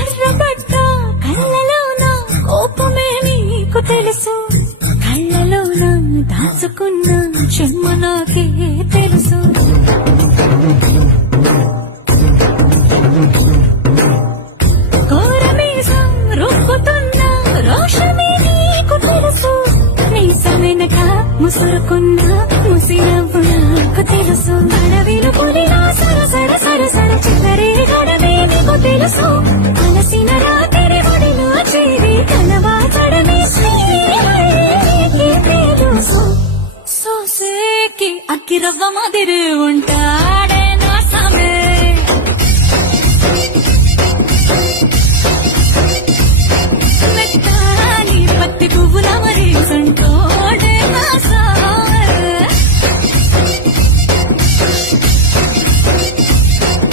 ఎర్రబడ్డ కళ్ళలోన కోపమే నీకు తెలుసు, కళ్ళలోన దాచుకున్న చెమ్మ నాకే తెలుసు. కోరమీసం రొక్కుతున్న రోషమే నీకు తెలుసు, నీసమెనక ముసురుకున్న ముసినవ్వు నాకు తెలుసు. అడవిలో పులిలా సరసర సరసర చిల్లరే గడవే నీకు తెలుసు.